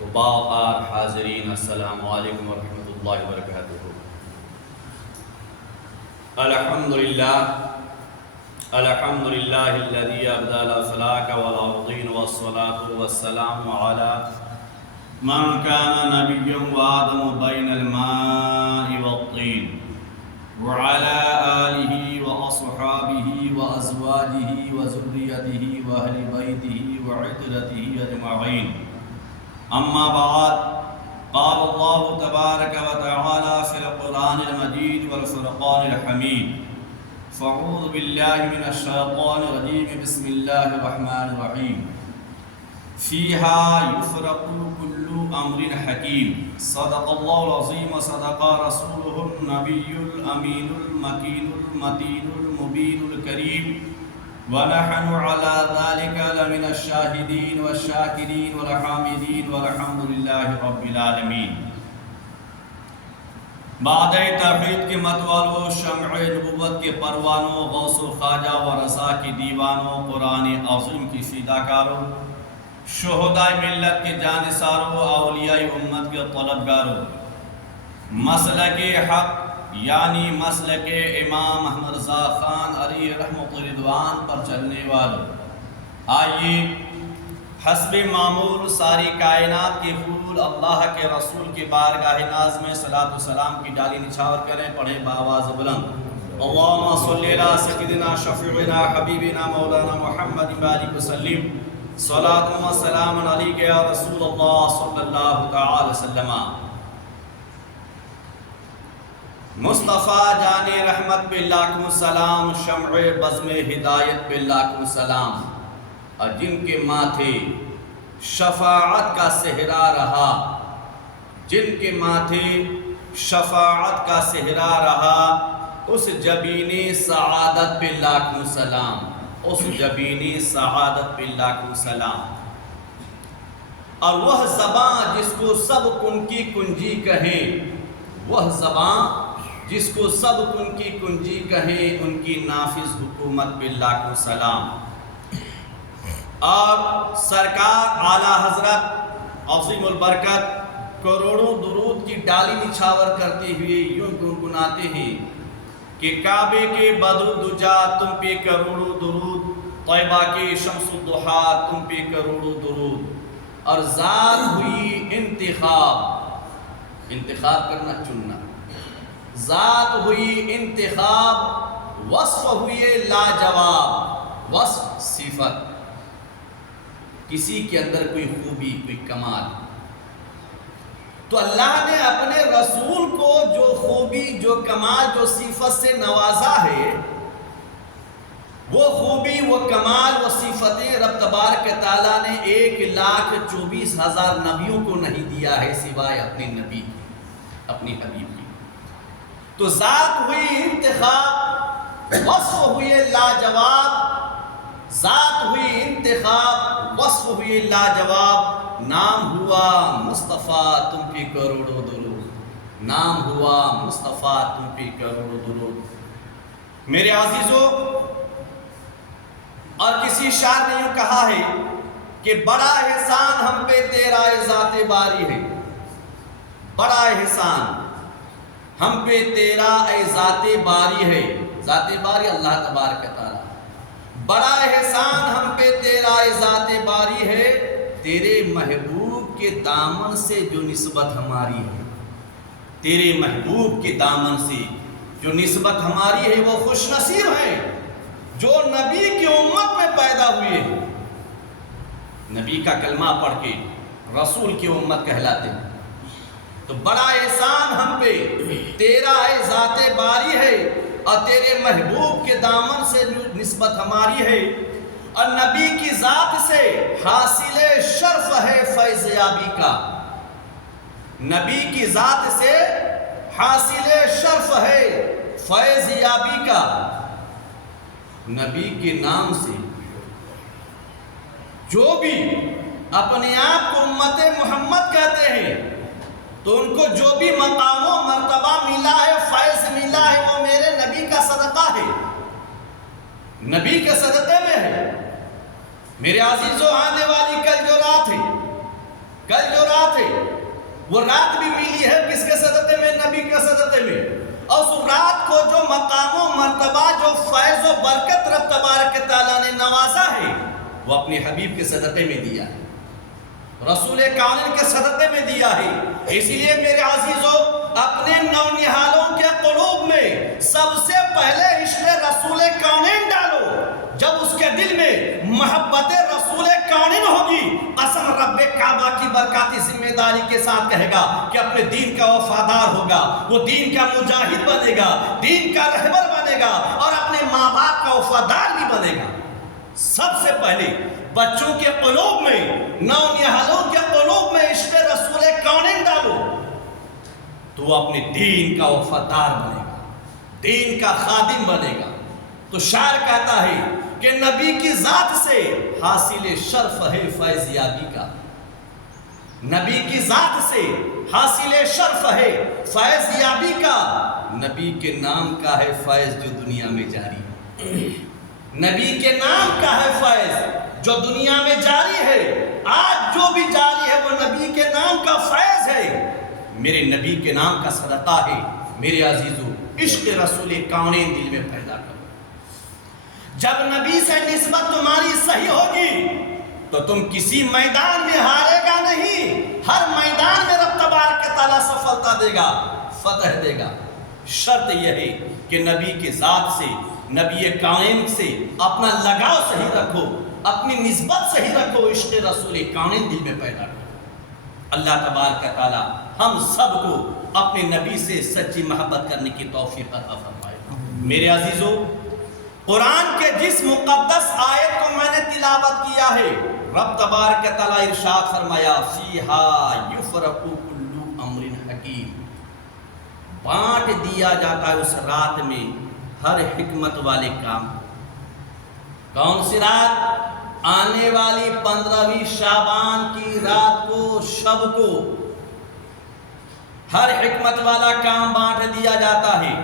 وباقار حاضرین، السلام علیکم ورحمۃ اللہ وبرکاتہ۔ الحمدللہ الذی ابدى الافلاک والارضین والصلاة والسلام علی من کان نبیا وآدم بین الماء والطین وعلى آلہ واصحابہ وازواجہ وذریتہ واہل بیتہ وعترتہ اجمعین، اما بعد، قال اللہ تبارک و تعالی فی القرآن المجید والفرقان الحمید، فاعوذ باللہ من الشیطان الرجیم، بسم اللہ الرحمن الرحیم، فیہا یفرق کل امر حکیم، صدق اللہ العظیم وصدق رسولہ النبی الامین المکین المتین المبین الکریم، ونحن على ذلك لمن الشاہدین والشاکرین والحامدین والحمد للہ رب العالمین۔ بعد توحید کے متوالو، شمع نبوت کے پروانوں، غوث و خواجہ و رضا کی دیوانوں، قرآن عظیم کی فداکاروں، شہداء ملت کے جانثاروں، اولیاء امت کے طلبگاروں، مسلک حق یعنی مسلک امام احمد رضا خان علی رحمۃ رضوان پر چلنے والوں، آئیے حسب معمول ساری کائنات کے پھول اللہ کے رسول کے بارگاہ ناز میں صلاۃ و سلام کی ڈالی نچھاور کریں، پڑھیں بآواز بلند، اللہم صلی علی سیدنا شفیعنا حبیبنا مولانا محمد وآلہ وسلم، صلاۃ و سلام علیک یا رسول اللہ صلی اللہ تعالی وسلم۔ مصطفیٰ جان رحمت پہ لاکھوں سلام، شمع بزم ہدایت پہ لاکھوں سلام، اور جن کے ماتھے شفاعت کا صحرا رہا، جن کے ماتھے شفاعت کا صحرا رہا، اس جبین سعادت پہ لاکھوں سلام، اس جبین سعادت پہ لاکھوں سلام۔ اور وہ زباں جس کو سب کن کی کنجی کہیں، وہ زباں جس کو سب کن کی کنجی کہیں، ان کی نافذ حکومت پہ لاکھوں سلام۔ اور سرکار اعلیٰ حضرت عظیم البرکت کروڑوں درود کی ڈالی نچھاور کرتے ہوئے یوں گنگناتے ہیں کہ کعبے کے بدر الدجا تم پہ کروڑوں درود، طیبہ کے شمس الضحا تم پہ کروڑوں درود، اور ذات ہوئی انتخاب کرنا چننا، ذات ہوئی انتخاب، وصف ہوئے لاجواب، وصف صفت، کسی کے اندر کوئی خوبی کوئی کمال، تو اللہ نے اپنے رسول کو جو خوبی جو کمال جو صفت سے نوازا ہے، وہ خوبی وہ کمال وہ صفتیں رب تبارک تعالیٰ نے 1,24,000 نبیوں کو نہیں دیا ہے سوائے اپنے نبی کی، اپنی حبیب کی۔ تو ذات ہوئی انتخاب، وصف ہوئے لاجواب، ذات ہوئی انتخاب، وصف ہوئے لاجواب، نام ہوا مصطفیٰ تم پہ کروڑوں درود، نام ہوا مصطفیٰ تم پہ کروڑوں درود۔ میرے عزیزو، اور کسی شاعر نے یوں کہا ہے کہ بڑا احسان ہم پہ تیرا ذات باری ہے، بڑا احسان ہم پہ تیرا اے ذات باری ہے، ذات باری اللہ تبارک تعالیٰ، بڑا احسان ہم پہ تیرا اے ذات باری ہے، تیرے محبوب کے دامن سے جو نسبت ہماری ہے، تیرے محبوب کے دامن سے جو نسبت ہماری ہے، وہ خوش نصیب ہیں جو نبی کی امت میں پیدا ہوئے ہیں، نبی کا کلمہ پڑھ کے رسول کی امت کہلاتے ہیں۔ تو بڑا احسان ہم پہ تیرا اے ذات باری ہے، اور تیرے محبوب کے دامن سے نسبت ہماری ہے، اور نبی کی ذات سے حاصل شرف ہے فیض یابی کا، نبی کی ذات سے حاصل شرف ہے فیض یابی کا۔ نبی کے نام سے جو بھی اپنے آپ کو امت محمد کہتے ہیں، تو ان کو جو بھی مقام و مرتبہ ملا ہے، فیض ملا ہے، وہ میرے نبی کا صدقہ ہے، نبی کے صدقے میں ہے۔ میرے عزیزو، آنے والی کل جو رات وہ رات بھی ملی ہے کس کے صدقے میں؟ نبی کے صدقے میں. اور اس رات کو جو مقام و مرتبہ، جو فیض و برکت رب تبارک تعالیٰ نے نوازا ہے، وہ اپنے حبیب کے صدقے میں دیا ہے، رسول کامل کے صدقے میں دیا ہے. اسی لیے میرے عزیزوں، اپنے نونہالوں کے قلوب میں سب سے پہلے عشق رسول کامل ڈالو. جب اس کے دل میں محبت رسول کامل ہوگی، قسم رب کعبہ کی برکاتی ذمہ داری کے ساتھ کہے گا کہ اپنے دین کا وفادار ہوگا، وہ دین کا مجاہد بنے گا، دین کا رہبر بنے گا، اور اپنے ماں باپ کا وفادار بھی بنے گا. سب سے پہلے بچوں کے قلوب میں، نونہالوں کے قلوب میں عشق رسول کامل ڈالو تو وہ اپنے دین کا وفادار بنے گا، دین کا خادم بنے گا. تو شاعر کہتا ہے کہ نبی کی ذات سے حاصل شرف ہے فیض یابی کا، نبی کی ذات سے حاصل شرف ہے فیض یابی کا. نبی کے نام کا ہے فیض جو دنیا میں جاری ہے، نبی کے نام کا ہے فیض جو دنیا میں جاری ہے. آج جو بھی جاری ہے وہ نبی کے نام کا فیض ہے. میرے نبی کے نام کا صدقہ ہے. میرے عزیزو، عشق رسول کونین دل میں پیدا کرو. جب نبی سے نسبت تمہاری صحیح ہوگی تو تم کسی میدان میں ہارے گا نہیں، ہر میدان میں رب تبارک تعالیٰ سفلتا دے گا، فتح دے گا. شرط یہ ہے کہ نبی کی ذات سے، نبی کائن سے اپنا لگاؤ صحیح رکھو، اپنی نسبت صحیح رکھو، عشق رسول کائن دل میں پیدا کرو. اللہ تبارک تعالیٰ ہم سب کو اپنے نبی سے سچی محبت کرنے کی توفیق عطا فرمائے. میرے عزیزو، قرآن کے جس مقدس آیت کو میں نے تلاوت کیا ہے، رب تبارک تعالیٰ ارشاد فرمایا فیہا یفرق کل امر حکیم، بانٹ دیا جاتا ہے اس رات میں ہر حکمت والے کام. کون سی رات؟ آنے والی 15ویں شعبان کی رات کو، شب کو ہر حکمت والا کام بانٹ دیا جاتا ہے.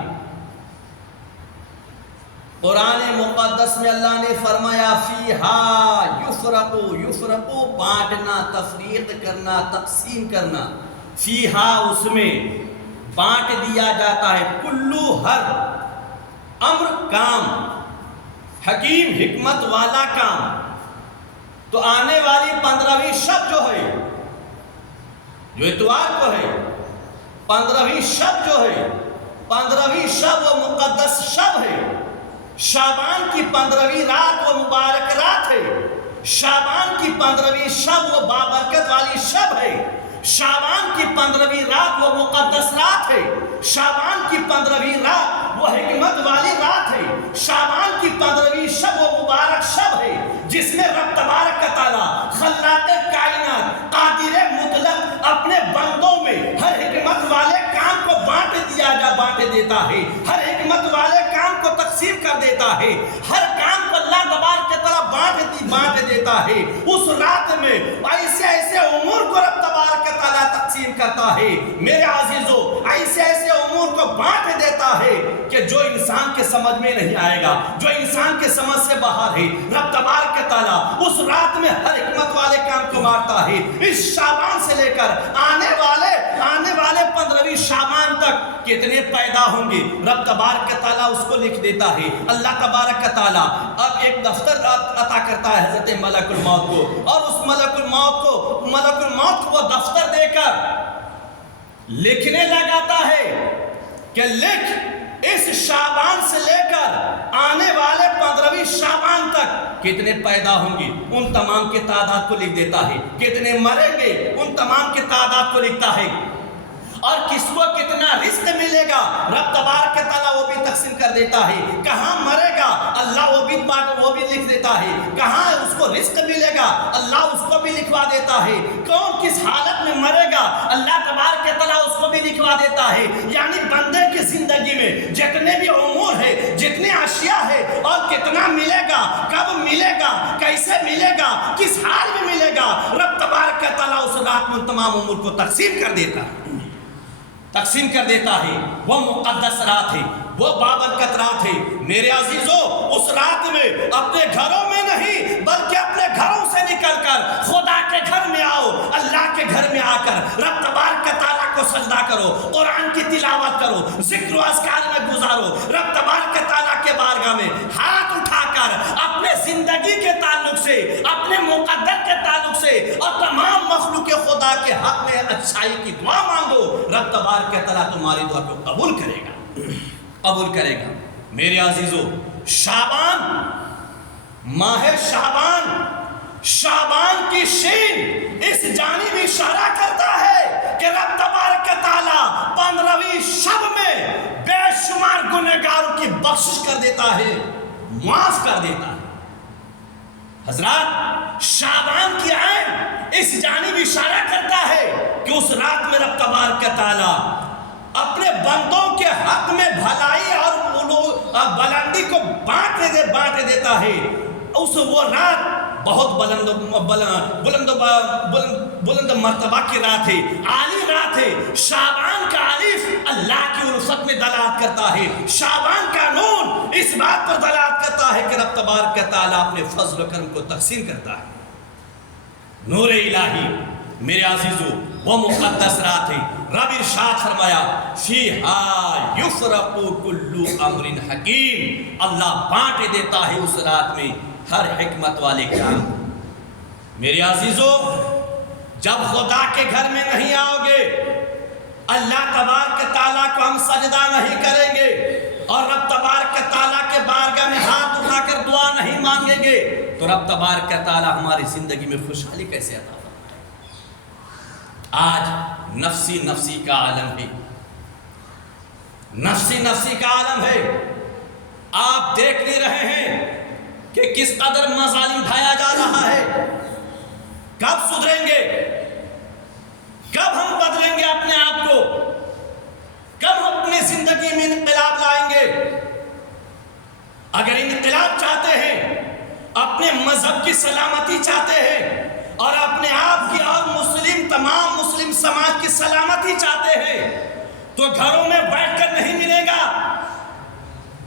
قرآن مقدس میں اللہ نے فرمایا فیہا یفرقو، بانٹنا، تفریق کرنا، تقسیم کرنا. فیہا، اس میں بانٹ دیا جاتا ہے، کلو، ہر، امر، کام، حکیم، حکمت والا کام. تو آنے والی 15ویں شب جو ہے، جو اتوار کو ہے، 15ویں شب جو ہے، 15ویں شب وہ مقدس شب ہے. شعبان کی 15ویں رات وہ مبارک رات ہے. شعبان کی 15ویں شب وہ بابرکت والی شب ہے. شعبان کی 15ویں رات وہ مقدس رات ہے. شعبان کی 15ویں رات وہ حکمت والی رات ہے. شعبان کی 15ویں شب وہ مبارک شب ہے جس میں رب تبارک تعالیٰ خلاق کائنات قادر مطلق اپنے بندوں میں ہر حکمت والے کام کو بانٹ دیتا ہے، ہر حکمت والے کام کو تقسیم کر دیتا ہے، ہر کام کو اللہ تبارک تعالیٰ بانٹ دیتا ہے. اس رات میں ایسے ایسے امور کو رب تبارک تعالیٰ تقسیم کرتا ہے. میرے عزیزو، ایسے ایسے امور کو بانٹ دیتا ہے کہ جو انسان کے سمجھ میں نہیں آئے گا، جو انسان کے سمجھ سے باہر ہے، رب تبارک تعالیٰ اس رات میں ہر حکمت والے کام کو بانٹتا ہے. اس شعبان سے لے کر آنے والے 15ویں شعبان تک کتنے پیدا ہوں گے، رب تبارک تعالیٰ اس کو لکھ دیتا ہے. اللہ تبارک تعالیٰ اب ایک دفتر عطا کرتا ہے حضرت ملک الموت کو، اور اس ملک الموت کو وہ دفتر دے کر لکھنے لگاتا ہے کہ لکھ، اس شعبان سے لے کر آنے والے 15ویں شعبان تک کتنے پیدا ہوں گے، ان تمام کی تعداد کو لکھ دیتا ہے. کتنے مریں گے، ان تمام کی تعداد کو لکھتا ہے. اور کس کو کتنا رزق ملے گا، رب تبارک تعالیٰ وہ بھی تقسیم کر دیتا ہے. کہاں مرے گا، اللہ وہ بھی لکھ دیتا ہے. کہاں اس کو رزق ملے گا، اللہ اس کو بھی لکھوا دیتا ہے. کون کس حالت میں مرے گا، اللہ تبارک تعالیٰ اس کو بھی لکھوا دیتا ہے. یعنی بندے کی زندگی میں جتنے بھی امور ہے، جتنے اشیاء ہے، اور کتنا ملے گا، کب ملے گا، کیسے ملے گا، کس حال میں ملے گا، رب تبارک تعالیٰ اس رات میں تمام امور کو تقسیم کر دیتا ہے. وہ مقدس رات ہے. وہ بابرکت رات ہے۔ میرے عزیزو اس رات میں اپنے گھروں میں نہیں بلکہ اپنے گھروں سے نکل کر خدا کے گھر میں آؤ، اللہ کے گھر میں آ کر رب تبارک تعالیٰ کو سجدہ کرو، قرآن کی تلاوت کرو، ذکر و اذکار میں گزارو، رب تبارک تعالیٰ کے بارگاہ میں ہاتھ اٹھا کر اپنے زندگی کے تعلق سے، اپنے مقدر کے تعلق سے اور تمام مخلوق خدا کے حق میں اچھائی کی دعا مانگو، رب تبارک تعالیٰ تمہاری دعا کو قبول کرے گا، قبول کرے گا۔ میرے عزیزو شعبان، ماہ شعبان، شعبان کی شین اس جانب اشارہ کرتا ہے کہ رب تبارک تعالیٰ 15ویں شب میں بے شمار گنہگاروں کی بخشش کر دیتا ہے، معاف کر دیتا ہے۔ حضرات شعبان کی عین اس جانب اشارہ کرتا ہے کہ اس رات میں رب تبارک تعالیٰ اپنے بندوں کے حق میں بھلائی اور بلندی کو بانٹ دیتا ہے۔ اس وہ رات بہت بلند مرتبہ کی رات ہے، عالی رات ہے۔ شعبان کا الف اللہ کی الفت میں دلالت کرتا ہے، شعبان کا نون اس بات پر دلالت کرتا ہے کہ رب تبارک تعالیٰ اپنے فضل و کرم کو تقسیم کرتا ہے۔ نور الہی میرے عزیزو وہ مقدس رات ہے۔ رب ارشاد فرمایا فیہا یفرق کل امر حکیم، اللہ بانٹ دیتا ہے اس رات میں ہر حکمت والے کام۔ میرے عزیزو جب خدا کے گھر میں نہیں آؤ گے، اللہ تبارک تعالیٰ کو ہم سجدہ نہیں کریں گے اور رب تبارک تعالیٰ کے بارگاہ میں ہاتھ اٹھا کر دعا نہیں مانگیں گے تو رب تبارک تعالیٰ ہماری زندگی میں خوشحالی کیسے عطا فرمائے؟ آج نفسی نفسی کا عالم ہے، نفسی نفسی کا عالم ہے۔ آپ دیکھ نہیں رہے ہیں کہ کس قدر مظالم ڈھایا جا رہا ہے۔ کب سدھریں گے؟ کب ہم بدلیں گے اپنے آپ کو؟ کب ہم اپنی زندگی میں انقلاب لائیں گے؟ اگر انقلاب چاہتے ہیں، اپنے مذہب کی سلامتی چاہتے ہیں اور اپنے آپ کی اور تمام مسلم سماج کی سلامتی چاہتے ہیں تو گھروں میں بیٹھ کر نہیں ملے گا،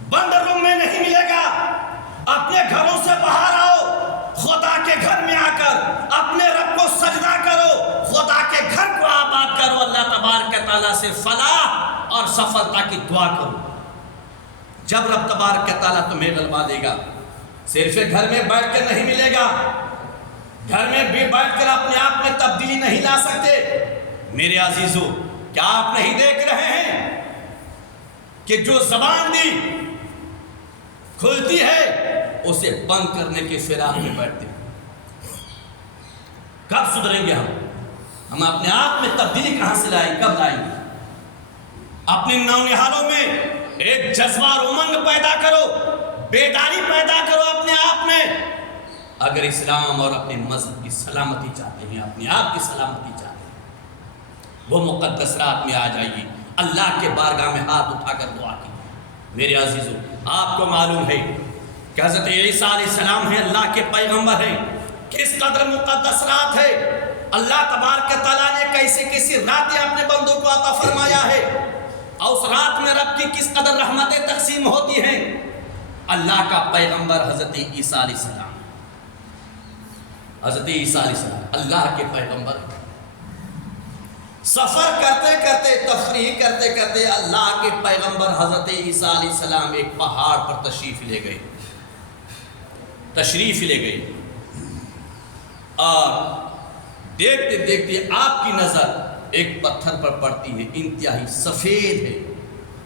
بند روم میں نہیں ملے گا۔ اپنے گھروں سے باہر آؤ، خدا کے گھر میں آ کر اپنے رب کو سجدہ کرو، خدا کے گھر کو آباد کرو، اللہ تبارک تعالیٰ سے فلاح اور سفلتا کی دعا کرو۔ جب رب تبارک تعالیٰ تمہیں غلبہ دے گا، صرف گھر میں بیٹھ کر نہیں ملے گا، گھر میں بھی بیٹھ کر اپنے آپ میں تبدیلی نہیں لا سکتے۔ میرے عزیزو کیا آپ نہیں دیکھ رہے ہیں کہ جو زبان بھی کھلتی ہے اسے بند کرنے کے فراق میں بیٹھتے ہیں؟ کب سدھریں گے ہم اپنے آپ میں تبدیلی کہاں سے لائیں؟ کب لائیں گے؟ اپنے نونہالوں میں ایک جذبہ اور امنگ پیدا کرو، بیداری پیدا کرو اپنے آپ میں۔ اگر اسلام اور اپنے مذہب کی سلامتی چاہتے ہیں، اپنے آپ کی سلامتی چاہتے ہیں، وہ مقدس رات میں آ جائیے، اللہ کے بارگاہ میں ہاتھ اٹھا کر دعا کیجیے۔ میرے عزیزو آپ کو معلوم ہے کہ حضرت عیسیٰ علیہ السلام ہیں، اللہ کے پیغمبر ہیں، کس قدر مقدس رات ہے۔ اللہ تبارک تعالیٰ نے کیسی کیسی راتیں اپنے بندوں کو عطا فرمایا ہے اور اس رات میں رب کی کس قدر رحمتیں تقسیم ہوتی ہیں۔ اللہ کا پیغمبر حضرت عیسیٰ علیہ السلام، حضرت عیسیٰ علیہ السلام اللہ کے پیغمبر، سفر کرتے کرتے، تفریح کرتے کرتے اللہ کے پیغمبر حضرت عیسیٰ علیہ السلام ایک پہاڑ پر تشریف لے گئے اور دیکھتے دیکھتے آپ کی نظر ایک پتھر پر پڑتی ہے، انتہائی سفید ہے،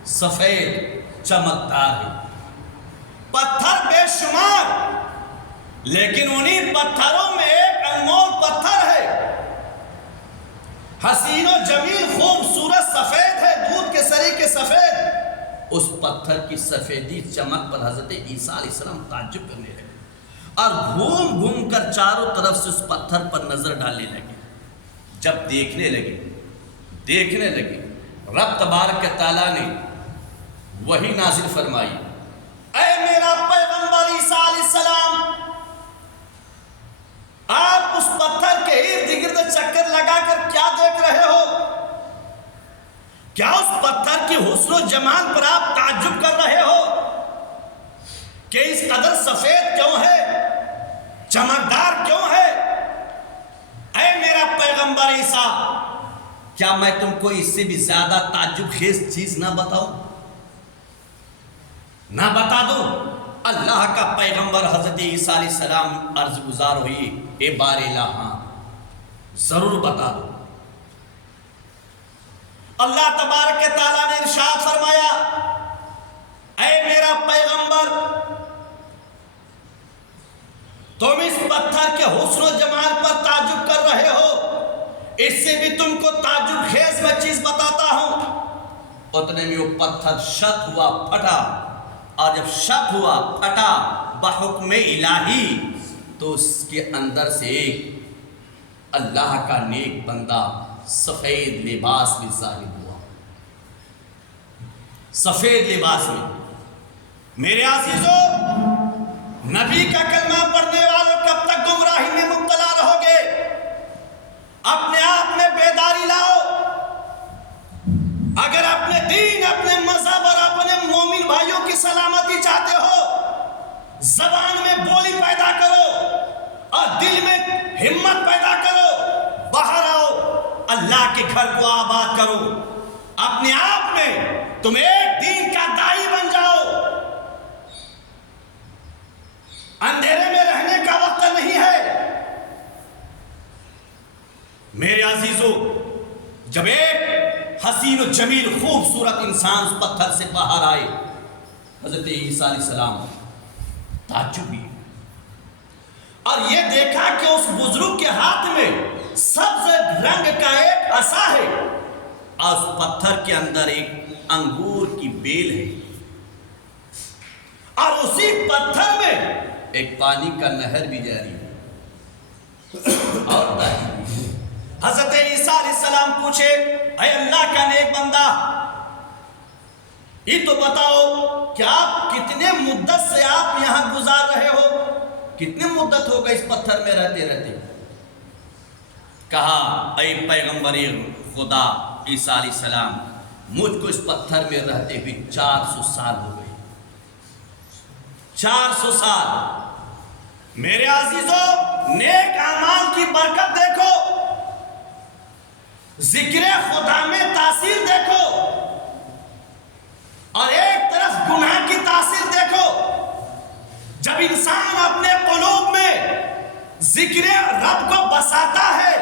سفید چمکدار ہے، پتھر بے شمار، لیکن انہی پتھروں میں ایک انمول پتھر ہے، حسین و جمیل، خوبصورت، سفید ہے، دودھ کے سری کے سفید۔ اس پتھر کی سفیدی چمک پر حضرت عیسیٰ علیہ السلام تعجب کرنے لگے اور گھوم گھوم کر چاروں طرف سے اس پتھر پر نظر ڈالنے لگے۔ جب دیکھنے لگے رب تبارک تعالیٰ نے وحی نازل فرمائی، اے میرا پیغمبر عیسیٰ علیہ السلام، آپ اس پتھر کے ارد گرد چکر لگا کر کیا دیکھ رہے ہو؟ کیا اس پتھر کی حسن و جمال پر آپ تعجب کر رہے ہو کہ اس قدر سفید کیوں ہے، چمکدار کیوں ہے؟ اے میرا پیغمبر عیسیٰ، کیا میں تم کو اس سے بھی زیادہ تعجب خیز چیز نہ بتاؤں، نہ بتا دوں؟ اللہ کا پیغمبر حضرت عیسیٰ علیہ السلام عرض گزار ہوئی، اے بار الہ، ہاں ضرور بتا دو۔ اللہ تبارک تعالیٰ نے ارشاد فرمایا، اے میرا پیغمبر، تم اس پتھر کے حسن و جمال پر تعجب کر رہے ہو، اس سے بھی تم کو تعجب خیز میں چیز بتاتا ہوں۔ اتنے میں وہ پتھر شق ہوا، پھٹا، اور جب شق ہوا، پھٹا بحکم الہی، تو اس کے اندر سے ایک اللہ کا نیک بندہ سفید لباس میں ظاہر ہوا، سفید لباس میں۔ میرے عزیزو، نبی کا کلمہ پڑھنے والوں کب تک گمراہی میں مبتلا رہو گے؟ اپنے آپ میں بیداری لاؤ۔ اگر اپنے دین، اپنے مذہب اور اپنے مومن بھائیوں کی سلامتی چاہتے ہو، زبان میں بولی پیدا کرو اور دل میں ہمت پیدا کرو، باہر آؤ، اللہ کے گھر کو آباد کرو۔ اپنے آپ میں تم ایک دین کا داعی بن جاؤ۔ اندھیرے میں رہنے کا وقت نہیں ہے۔ میرے عزیزو، جب ایک حسین و جمیل خوبصورت انسان اس پتھر سے باہر آئے، حضرت عیسیٰ علیہ السلام تعجب ہوئی اور یہ دیکھا کہ اس بزرگ کے ہاتھ میں سبز رنگ کا ایک عصا ہے اور اس پتھر کے اندر ایک انگور کی بیل ہے، اور اسی پتھر میں ایک پانی کا نہر بھی جاری ہے اور حضرت عیسیٰ علیہ السلام پوچھے، اے اللہ کا نیک بندہ، یہ تو بتاؤ کہ آپ کتنے مدت سے آپ یہاں گزار رہے ہو؟ کتنے مدت ہو گئے اس پتھر میں رہتے رہتے؟ کہا، اے پیغمبر خدا عیسیٰ علیہ السلام، مجھ کو اس پتھر میں رہتے ہوئے 400 سال ہو گئے۔ 400 سال۔ میرے عزیزو، نیک اعمال کی برکت دیکھو، ذکر خدا میں تاثیر دیکھو، اور ایک طرف گناہ کی تاثیر دیکھو۔ جب انسان اپنے قلوب میں ذکر رب کو بساتا ہے،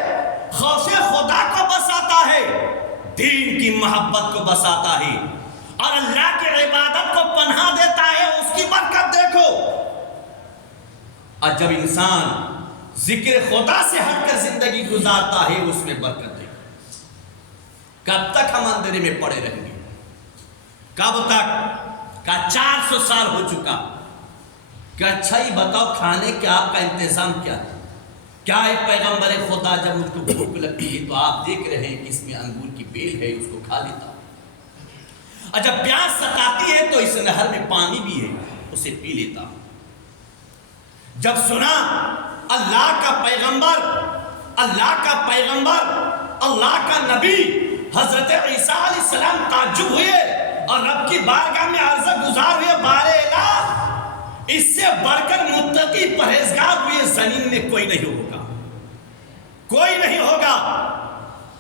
خوف خدا کو بساتا ہے، دین کی محبت کو بساتا ہے، اور اللہ کی عبادت کو پناہ دیتا ہے، اس کی برکت دیکھو۔ اور جب انسان ذکر خدا سے ہٹ کر زندگی گزارتا ہے، اس میں برکت دیکھو۔ کب تک ہم اندھیرے میں پڑے رہیں گے؟ کب تک؟ کا 400 سال ہو چکا کہ اچھا ہی بتاؤ، کھانے کے آپ کا انتظام کیا ہے؟ کیا ایک پیغمبر خدا جب اس کو بھوک لگتی ہے تو آپ دیکھ رہے ہیں کہ اس میں انگور کی بیل ہے، اس کو کھا لیتا ہوں، اور جب پیاس ستاتی ہے تو اس نہر میں پانی بھی ہے، اسے پی لیتا ہوں۔ جب سنا اللہ کا پیغمبر، اللہ کا نبی حضرت عیسیٰ علیہ السلام تعجب ہوئے اور رب کی بارگاہ میں عرض گزار ہوئے، بار الہ، اس سے بڑھ کر متقی پرہیزگار ہوئے زمین میں کوئی نہیں ہوگا، کوئی نہیں ہوگا۔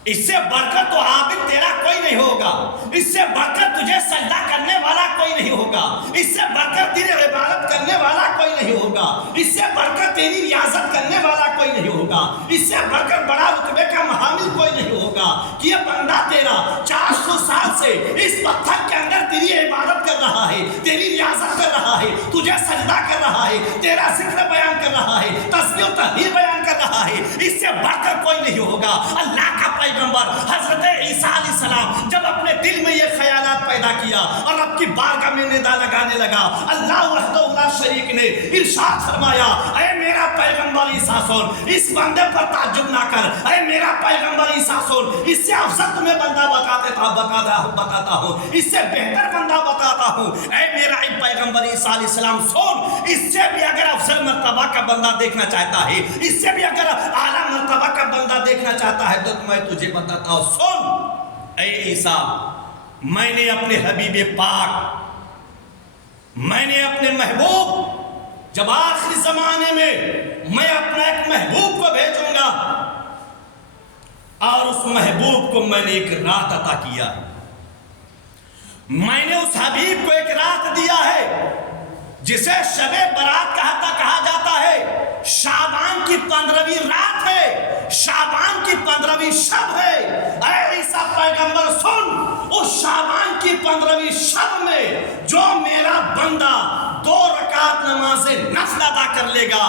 اس سے بڑھ کر تو عابد تیرا کوئی نہیں ہوگا، اس سے بڑھ کر تجھے سجدہ کرنے والا کوئی نہیں ہوگا، اس سے بڑھ کر تیری عبادت کرنے والا کوئی نہیں ہوگا، اس سے بڑھ کر تیری ریاضت کرنے والا کوئی نہیں ہوگا، اس سے بڑھ کر بڑا رتبے کا حامل کوئی نہیں ہوگا کہ یہ بندہ تیرا 400 سال سے اس پتھر کے اندر تیری عبادت کر رہا ہے، تیری ریاضت کر رہا ہے، تجھے سجدہ کر رہا ہے، تیرا ذکر بیان کر رہا ہے، تسبیح و تحلیل بیان کر رہا ہے، اس سے بڑھ کر کوئی نہیں ہوگا۔ اللہ کا پیغمبر حضرت عیسیٰ علیہ السلام جب اپنے دل میں یہ خیالات پیدا کیا اور رب کی بارگاہ میں ندا لگانے لگا، اللہ وحدہ لا شریک نے ارشاد فرمایا، اے میرا پیغمبر عیسیٰ سن، اس بندے پر تعجب نہ کر، اے میرا پیغمبر عیسیٰ سن، اس سے افضل تمہیں بندہ بتاتا ہوں، اس سے بہتر بندہ بتاتا ہوں، اے میرا پیغمبر عیسیٰ علیہ السلام سن، اس سے بھی اگر افضل مرتبہ کا بندہ دیکھنا چاہتا ہے، اس سے بھی اگر اعلیٰ مرتبہ کا بندہ دیکھنا چاہتا ہے تو میں تجھے بتاتا ہوں، سن اے عیسیٰ، میں نے اپنے حبیب پاک، میں نے اپنے محبوب، جب آخری زمانے میں میں اپنا ایک محبوب کو بھیجوں گا، اور اس محبوب کو میں نے ایک رات عطا کیا ہے، میں نے اس حبیب کو ایک رات دیا ہے جسے شب برات کہا جاتا ہے۔ شعبان کی 15ویں رات ہے، شعبان کی 15ویں شب ہے۔ اے عیسیٰ پیغمبر سن، اس شعبان کی 15ویں شب میں جو میرا بندہ 2 رکعت نماز نفل ادا کر لے گا،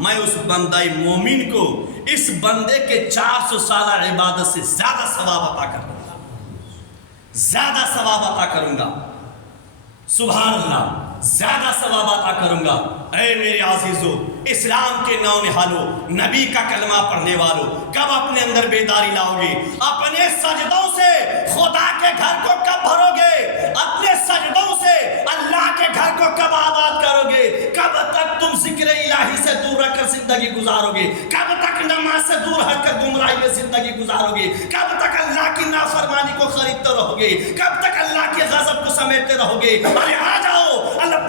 میں اس بندہ مومن کو اس بندے کے 400 سالہ عبادت سے زیادہ ثواب عطا کر دوں گا، زیادہ ثواب عطا کروں گا۔ سبحان اللہ، زیادہ ثواب عطا کروں گا۔ اے میرے عزیزو، اسلام کے نونہالو، نبی کا کلمہ پڑھنے والو، کب اپنے اندر بیداری لاؤ گے؟ اپنے سجدوں سے خدا کے گھر کو کب بھرو گے؟ اپنے سجدوں سے اللہ کے گھر کو کب آباد کرو گے؟ کب تک تم ذکر الہی سے دور رہ کر زندگی گزارو گے؟ کب تک نماز سے دور ہٹ کر گمراہی میں زندگی گزارو گے؟ کب تک اللہ کی نافرمانی کو خریدتے رہو گے؟ کب تک اللہ کے غضب کو سمیٹتے رہو گے؟ ارے آ جاؤ،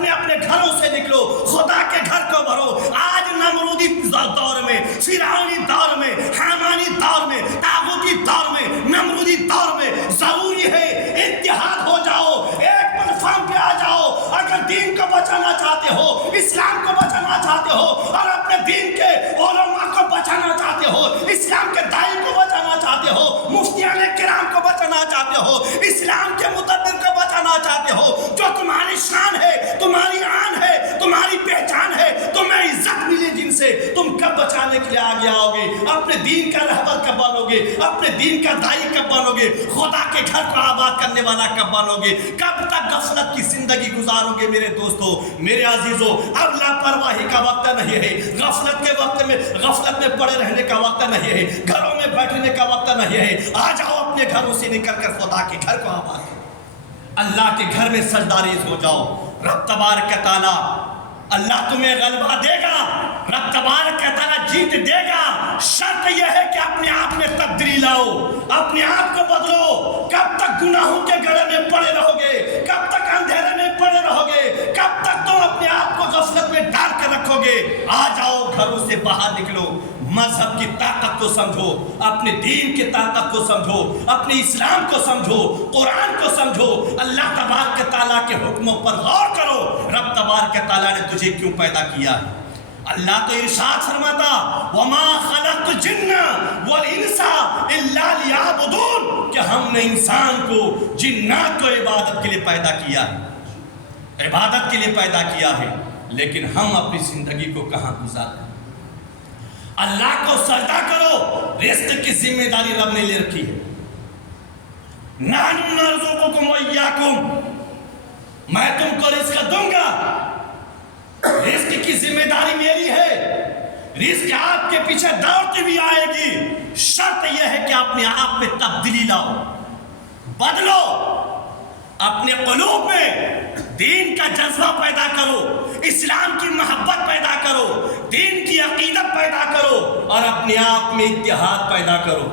اپنے گھروں سے نکلو، خدا کے گھر کو بھرو۔ آج نمرودی دور میں، فرعونی دور میں، حامانی دور میں، طاغوتی دور میں، نمرودی دور میں ضروری ہے اتحاد ہو جاؤ، ایک پلیٹفارم پہ آ جاؤ۔ اگر دین کو بچانا چاہتے ہو، اسلام کو بچانا چاہتے ہو، اور اپنے دین کے علماء کو بچانا چاہتے ہو، اسلام کے داعی کو بچانا چاہتے ہو، مفتیان کرام کو بچانا چاہتے ہو، اسلام کے مدبر کو بچانا چاہتے ہو، جو تمہاری شان ہے، تمہاری آن ہے، تمہاری پہچان ہے، تمہیں عزت ملی جن سے، تم کب بچانے کے لیے آگے آؤ گے؟ اپنے دین کا رہبر کب بنو گے؟ اپنے دین کا داعی کب بنو گے؟ خدا کے گھر کو آباد کرنے والا کب بنو گے؟ کب تک غفلت کی زندگی گزارو گے میرے دوستو، میرے عزیزو؟ اب لاپرواہی کا وقت نہیں ہے، غفلت کے وقت میں، غفلت میں پڑے رہنے کا وقت نہیں ہے، گھروں میں بیٹھنے کا وقت نہیں ہے۔ آ جاؤ اپنے گھروں سے نکل کر خدا کے گھر کو آباد کرو، اللہ کے گھر میں سجداریز ہو جاؤ۔ رب تبارک تعالیٰ، اللہ تمہیں غلبہ دے گا، رب تبارک تعالیٰ جیت دے گا۔ شرط یہ ہے کہ اپنے آپ میں تبدیلی لاؤ، اپنے آپ کو بدلو۔ کب تک گناہوں کے گڑھے میں پڑے رہو گے؟ کب تک اندھیرے میں پڑے رہو گے؟ کب تک تم اپنے آپ کو غفلت میں ڈال کر رکھو گے؟ آ جاؤ، گھروں سے باہر نکلو، مذہب کی طاقت کو سمجھو، اپنے دین کی طاقت کو سمجھو، اپنے اسلام کو سمجھو، قرآن کو سمجھو، اللہ تبارک تعالیٰ کے حکموں پر غور کرو۔ رب تبارک تعالیٰ نے تجھے کیوں پیدا کیا ہے؟ اللہ تو ارشاد فرماتا، وَمَا خَلَقْتُ الْجِنَّ وَالْإِنسَ إِلَّا لِيَعْبُدُونَ، کہ ہم نے انسان کو، جنات کو عبادت کے لیے پیدا کیا ہے، عبادت کے لیے پیدا کیا ہے، لیکن ہم اپنی زندگی کو کہاں گزارتے ہیں؟ اللہ کو سجدہ کرو، رزق کی ذمہ داری رب نے لے رکھی ہے۔ نَحْنُ نَرْزُقُكُمْ وَإِيَّاكُمْ، میں تم کو رزق دوں گا، رزق کی ذمہ داری میری ہے، رزق آپ کے پیچھے دوڑتی بھی آئے گی۔ شرط یہ ہے کہ اپنے آپ میں تبدیلی لاؤ، بدلو، اپنے قلوب میں دین کا جذبہ پیدا کرو، اسلام کی محبت پیدا کرو، دین کی عقیدت پیدا کرو، اور اپنے آپ میں اتحاد پیدا کرو۔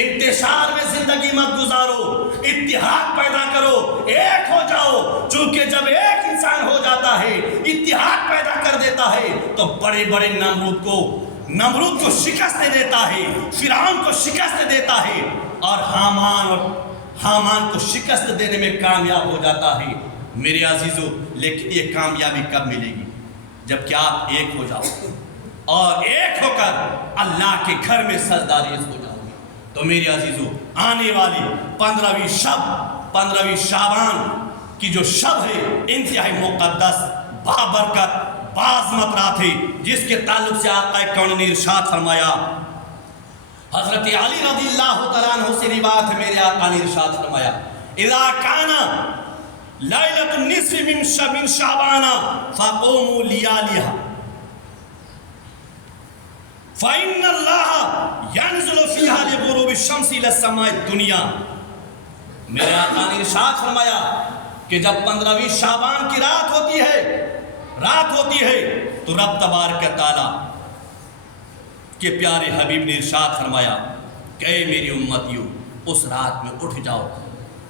انتشار میں زندگی مت گزارو، اتحاد پیدا کرو، ایک ہو جاؤ، چونکہ جب ایک انسان ہو جاتا ہے، اتحاد پیدا کر دیتا ہے، تو بڑے بڑے نمرود کو شکست دے دیتا ہے، فرعون کو شکست دیتا ہے، اور حامان کو شکست دینے میں کامیاب ہو جاتا ہے۔ میرے عزیزو، لیکن یہ کامیابی کب ملے گی؟ جب کہ آپ ایک ہو جاؤ، اور ایک ہو کر اللہ کے گھر میں سجداریز ہو جاؤ۔ تو میرے عزیزو، آنے والی 15ویں شعبان کی جو شب ہے، انتہائی مقدس، بابرکت، بعظمت رات ہے، جس کے تعلق سے آقا کون نے ارشاد فرمایا، حضرت علی رضی اللہ تعالیٰ عنہ سے روایت ہے، میرے آقا نے ارشاد فرمایا، اذا کان لیلۃ النصف من شعبان فقوموا لیالها فَإِنَّ اللَّهَ يَنزِلُ فِيهَا لِغُرُوبِ الشَّمْسِ إِلَى السَّمَاءِ الدُّنْيَا۔ میرے آقا نے ارشاد فرمایا کہ جب 15ویں شعبان کی رات ہوتی ہے تو رب تبارک تعالیٰ کے پیارے حبیب نے ارشاد فرمایا کہ اے میری امتیوں، اس رات میں اٹھ جاؤ،